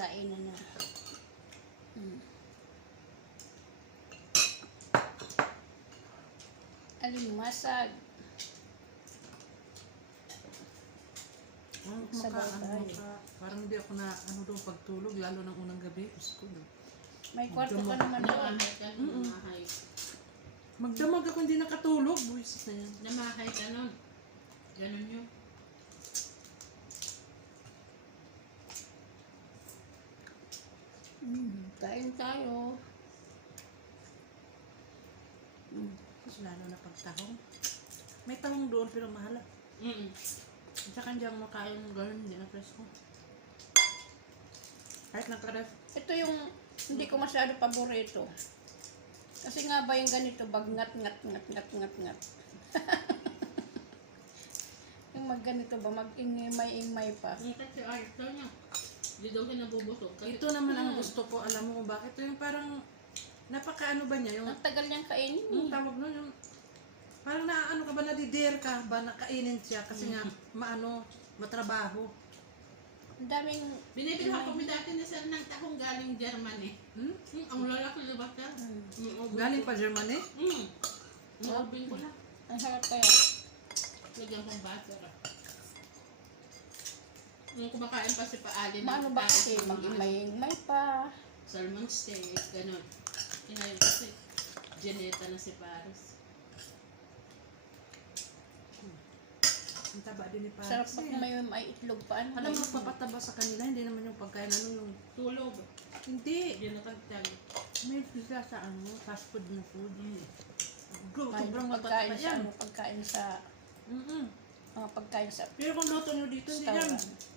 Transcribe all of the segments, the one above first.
kainan na. Alimasag. Parang hindi ako na doon pagtulog, lalo ng unang gabi. May kwarto ka naman doon. Magdamag ako hindi nakatulog. Buwisit na yan. Namahay ka nun. Ganun yun. Kain tayo. Lalo na pagtahong. May tahong doon pero mahal. At saka hindi ako makain ng gano'n, hindi na presko. Kahit nakaref. Ito yung hindi ko masyado paborito. Kasi nga ba yung ganito, bagnat. Yung magganito ba, mag-ingay pa. Kasi ayos daw niya. Hindi daw siya nabubusog. Ito naman ang gusto ko, alam mo kung bakit. Ito yung parang, napakaano ba niya? Yung Ang tagal niyang kainin. yung tawag nun, yung parang naano ka ba, nadidir ka ba, nakainin siya kasi nga, matrabaho. Ang daming... Binibili ako kami dati na sir ng tahong galing Germany. Ang lalaki diba sir? Galing pa Germany? Open ko na. Ang sarap kaya. Lagyan kong butter. Nung kumakain pa si Paalin. Maano ba kasi mag-imay pa. Salmon steak, ganun. Ngayon kasi, Janeta na si Paris. Ang taba din ni Paris. Sarap pa kung may itlog pa. Alam mo, papataba sa kanila, hindi naman yung pagkain, yung... Tulog. Hindi. Hindi nakagtag. May sila sa fast food na food. Sobrang pagkain sa pagkain sa pagkain sa Pero kung luto nyo dito, hindi yan. restaurant.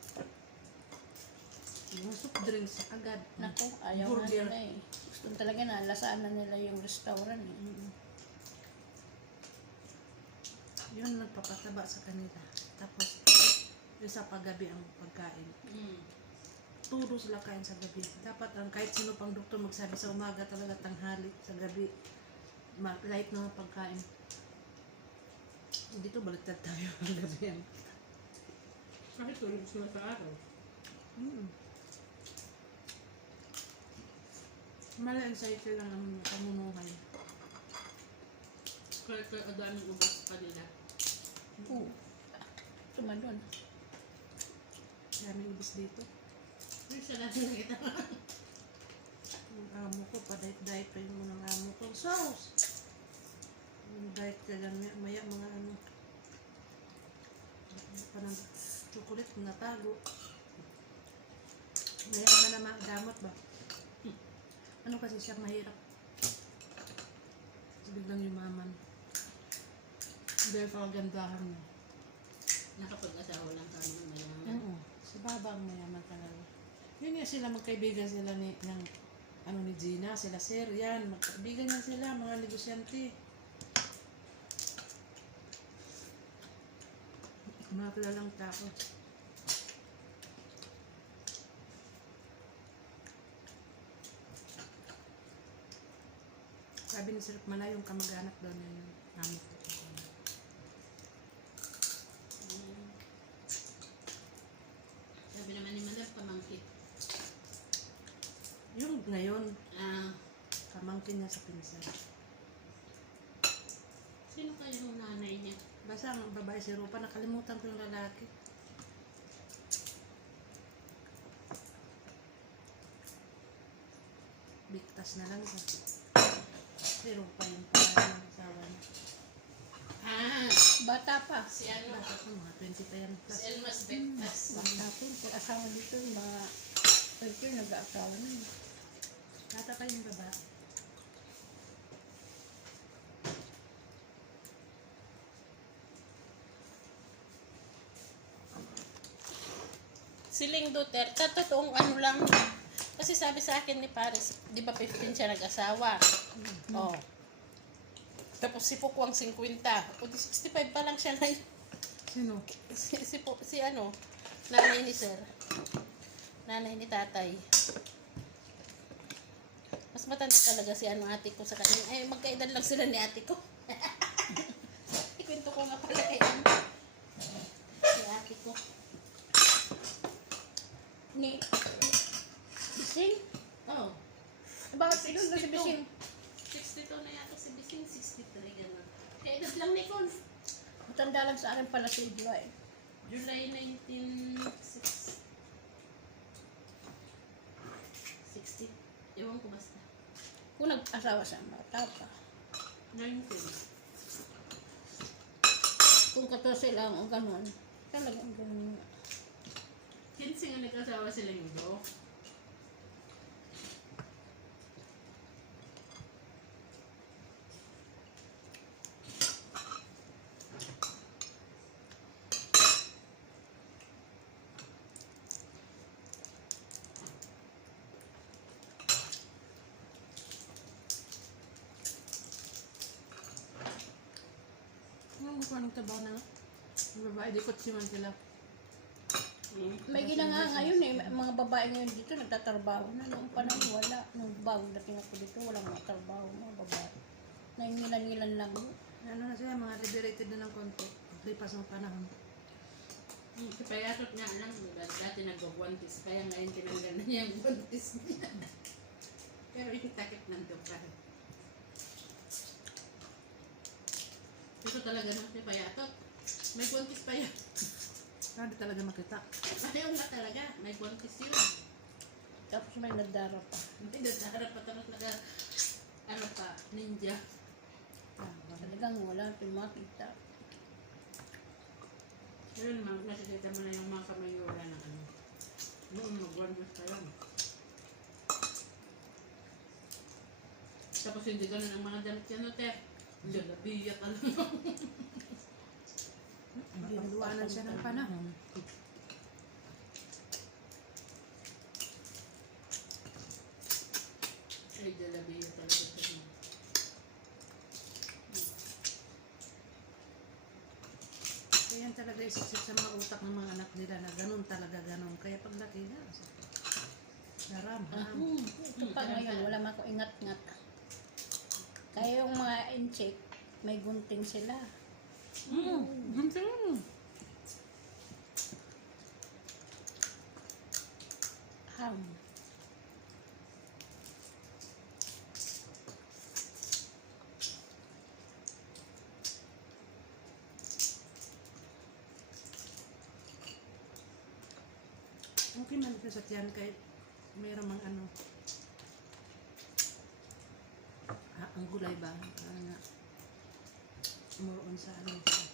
Yung soup drinks, agad. Naku, ayaw na Burger. nila eh. Gusto talaga na, lasaan na nila yung restaurant eh. Yun nagpapataba sa kanila. Tapos, yung sa paggabi ang pagkain. Turo sila kain sa gabi. Dapat ang kahit sino pang doktor magsabi sa umaga talaga tanghali, sa gabi, light na ang pagkain. Dito baliktad tayo ang gabi yan. Bakit tulog sila sa araw? Mala anxiety lang ang pamunuhay. Kaya adaming ubas pa nila. Tumadon. Daming ibis dito. Pero siya natin nakita. Yung amo ko, pa-diet pa yung mga amo ko. Sauce! Yung diet ka lang, maya mga parang chocolate, natago. Maya naman damot ba? Ano kasi siya mahirap. Biglang yumaman. Dahil sa kagandahan niya. Nakapag-asawa lang kami ng mayaman. Oo. Si Baba ang mayaman talaga. Yun nga sila, magkaibigan sila ni Gina, sila Sir, yan. Magkaibigan yan sila, mga negosyante. Mga kilalang tao. Sabi ni Sir, malayong kamag-anak daw na yung namin ko. Sabi naman ni Madam, pamangkit. Yung ngayon, Ah, kamangkin niya sa pinsan. sino kaya yung nanay niya? Basta ang babae si Rupa, nakalimutan ko yung lalaki. Bigtas na lang siya. Si Rupa yung pangalan ng asawa niya. Ah, Bata pa. si ano? Bakit mo, mga 20 pa yan. Si Elmas Bectas. Bata pa. Yung asawa dito, yung mga pwede nag-aasawa na yun. Bata pa yung babae. Si Ling Duterte, totoong ano lang. Kasi sabi sa akin ni Paris, di ba 15 siya nag-asawa? Oh. Tapos si Pukwang 50. O di 65 pa lang siya na Sino? si ano, nanay ni Sir. Nanay ni Tatay. Mas matanda talaga si ano ate ko sa kanya. Ay, magkaedad lang sila ni ate ko. Ikwento ko nga pala kay ano. Si ate ko. Ni, Bising? Oh, Bakit ilan na si 62. Bising? 62 na yata si Bising, 63 gano'n. Kaya edad lang ni Con. Matanda lang sa akin pala si July. July 1960. 60. Ewan ko basta. Kung nag-asawa siya, bata pa. 19. Kung 14 lang o ganun, talagang ganun. 15 nga nag-asawa si Linggo. Ano ko anong trabaho na? Ang babae, di ko siman sila. May ginanga ngayon eh, mga babae ngayon dito nagtatrabaho na. Noong panahon wala. Nung bago dating ako dito, walang mga trabaho, mga babae. Naingilan-ngilan lang. Ano na sila, mga liberated na ng konti. Paglipas ng panahon. Si Payatot nga lang, dati nag-buntis, kaya ngayon tinanggal na niya ang buntis niya. Pero yung takip ng dukan. Ito talaga na si Payatot. May buntis pa yan. Hindi talaga makita. Ayaw nga talaga, may buntis yun. Tapos may nagdara pa. Hindi, nagdaharap pa talaga, ano pa, ninja. Talagang wala ito makita. Yun, nakikita mo na yung mga kamayura ng ano. Noon, mag-buntis pa yun. Tapos hindi ganun ang mga damit yan, no, te? Jalabiya talaga. Ginuwanan siya ng panahon. Ay, jalabiya talaga siya. Kaya yan talaga isisip sa mga utak ng mga anak nila na ganun talaga ganun. Kaya paglaki na, haram, haram. Ito pa ngayon, wala man ako ingat-ngat. Kaya yung mga incheck, may gunting sila. Gunting. Ham. Okay man ito sa tiyan kahit mayroon mang ano. Ang gulay ba? Ano nga. More sa ano siya.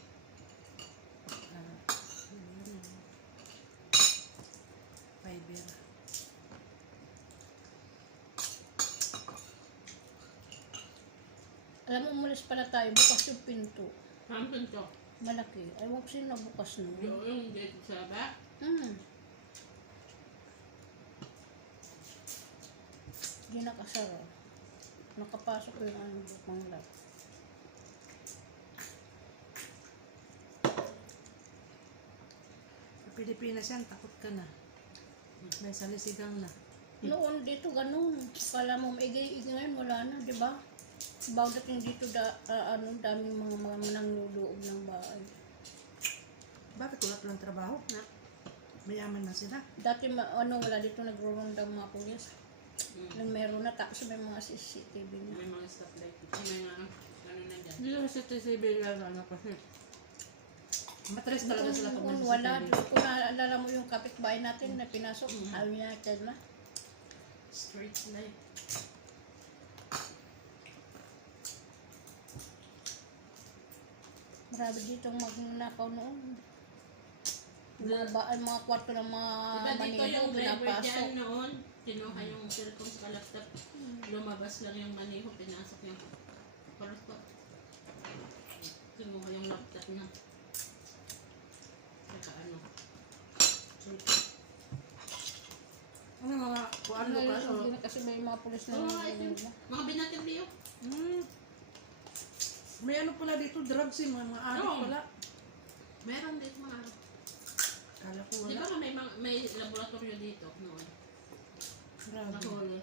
Fiber. Alam mo, umalis pala tayo, bukas yung pinto. Hampton to. Malaki. Ay, wag sino bukas nun. Yung dito sa ba? Hindi nakasara. Nakapasok yung ano, bukang lap. Sa Pilipinas yan, takot ka na. May salisigang na. Noon dito ganun. Kala mo maigay ngayon wala na, di ba? Bago dating dito daming mga manangluloob ng bahay. Bakit wala palang trabaho? Na, mayaman na sila. Dati wala dito nagro-ronda ang mga pulis. Nung meron na, tapos may mga CCTV na. May mga stoplight. May mga ano na dyan. Hindi lang sa TCB lang ano kasi. Matres talaga sila pag Noon may wala. CCTV. Kung naalala mo yung kapitbahay natin na pinasok, ayaw niya na. Street light. Marami ditong magnanakaw noon. Mga kwarto ng mga Diba dito maniho, yung driver pinapasok. dyan noon, kinuha yung cellphone sa laptop, lumabas lang yung maniho, pinasok yung kwarto. Kinuha yung laptop niya. Saka ano. Ano mga kuan Ano lukas o? yun, kasi may mga pulis na Oo, mga binatilyo. May ano pala dito, drugs eh, mga adik Oo. pala. Meron dito mga Kala ko di wala. ba may laboratorio dito noon? Grabe. Nahuli.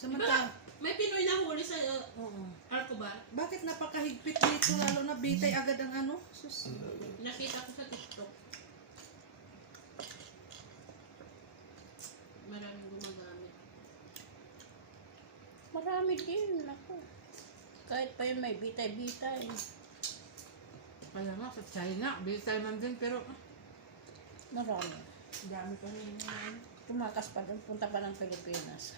Samantala, May Pinoy na huli sa oo. Arco ba? Bakit napakahigpit dito lalo na bitay agad ang ano? Sus. Nakita ko sa TikTok. Maraming gumagawa. Marami din, ako. Kahit pa yun may bitay-bitay. Kaya nga, sa China, bitay man din, pero Marami. dami pa rin naman. Tumakas pa doon, punta pa ng Pilipinas.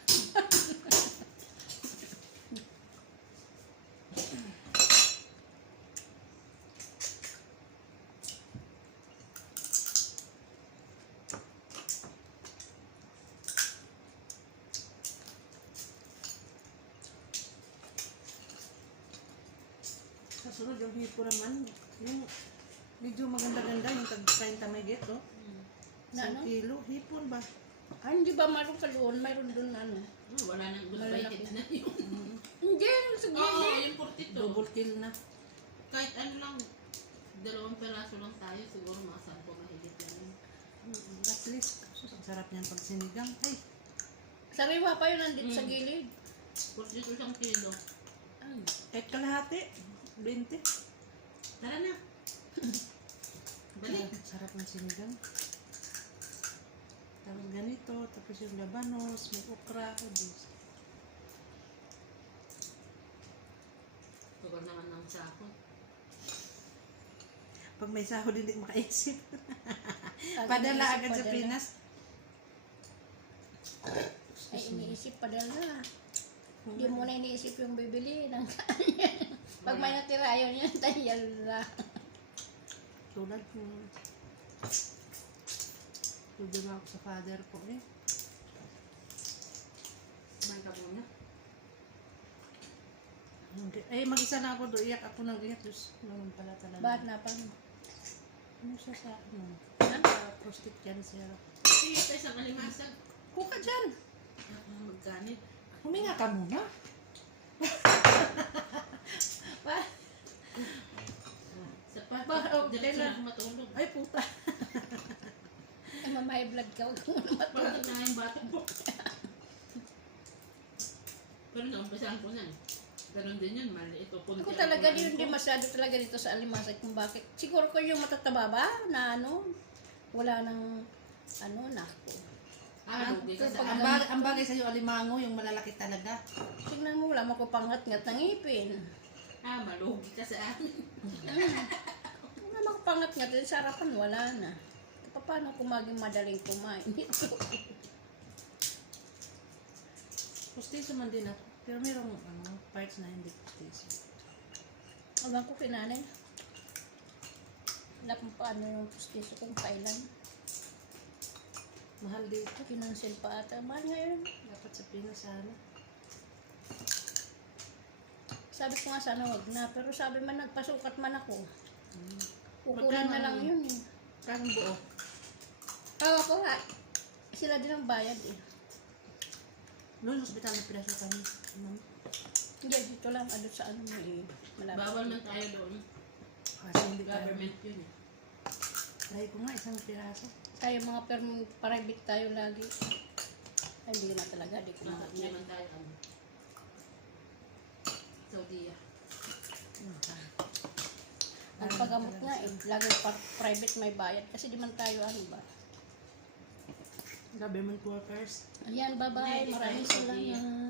Sa sunod, yung hipo naman, yung medyo maganda-ganda, yung tag-30 megit, oh. Na Isang ano? kilo, hipon ba? Ah, hindi ba mayroon ka doon? Mayroon doon ano? Wala nang good Malalaki. bite na yun. Hindi, sa Oo, gilid. yung 42. Double kill na. Kahit ano lang, 2 peraso lang tayo, siguro mga 10 mahigit lang yun. At least, sus, ang sarap niyan pag sinigang. Ay, Sariwa pa yun nandito sa gilid. 42 isang kilo. Ay, kahit kalahati, 20. Tara na. Balik. Sarap ng sinigang. Tapos ganito, tapos yung labanos, may okra, Diyos. Tugon naman ng sako. Pag may sahod, hindi makaisip. Pag Padala iniisip, agad sa padala. Pinas. Ay, iniisip padala. Hindi mo na iniisip yung bibili ng kanya. Pag may natira yun yan, tayal na. Tulad ko. Tulad ako sa father ko eh. Kumain ka muna. Eh, mag-isa na ako doon. Iyak ako ng iyak. Diyos, naman pala talaga. Ba't na pa? Ano siya sa ano? Ha? Prostate cancer. Sige tayo sa kalimasag. Kuka dyan! Magkanit. Huminga ka muna. Sa pa, Ba, okay diretso lang. na ako matulog. Ay, puta. Ay, mamay blood ka. Huwag mo na matulog. Bakit na yung bata ko? Pero naumpisahan ko na eh. Ganun din yun, maliit o punti. Ako ang talaga kumain hindi ko. masyado talaga dito sa Alimasag kung bakit. Siguro ko yung matataba ba na ano, wala nang ano, nako. Ah, lugi ka sa Ang bagay sa'yo, alimango, yung malalaki talaga. Tingnan mo, wala makupangat-ngat ng ngipin. Ah, malugi ka sa amin. Wala makupangat-ngat din sa harapan, wala na. Paano kung maging madaling kumain ito? Pustiso man din ako. Pero mayroong ano, parts na hindi pustiso. Alam ko kinanay. Wala kung paano yung pustiso kung kailan. Mahal dito. Kinansil pa ata. Mahal ngayon. Dapat sa Pinas sana. Sabi ko nga sana wag na. Pero sabi man nagpasukat man ako. Kukunin Magkano na lang ang- yun eh. Parang buo. Oo ko nga. Sila din ang bayad eh. Noon, hospital na piraso kami. Hindi, dito lang. Ano sa ano mo eh. Malapit. Bawal man tayo doon. Kasi hindi tayo. Government yun eh. Try ko nga, isang piraso. Tayo mga private tayo lagi. Ay, hindi na talaga. Di ko Hindi makakaya. man tayo ano. Saudi ah. Ang paggamot nga eh. Lagi private may bayad. Kasi di man tayo ano ba. Government workers. Ayan, bye-bye. Hindi, Maraming tayo Saudi. salamat.